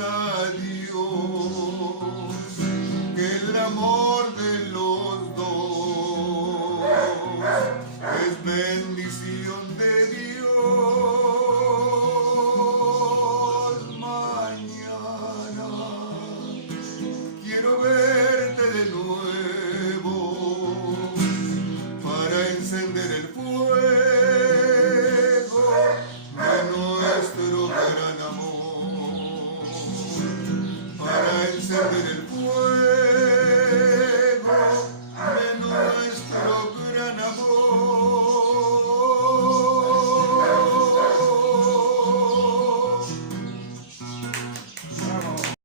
a Dios que el amor de los dos es bendición de Dios. Mañana quiero verte de nuevo para encender el fuego de nuestro gran amor, para encender el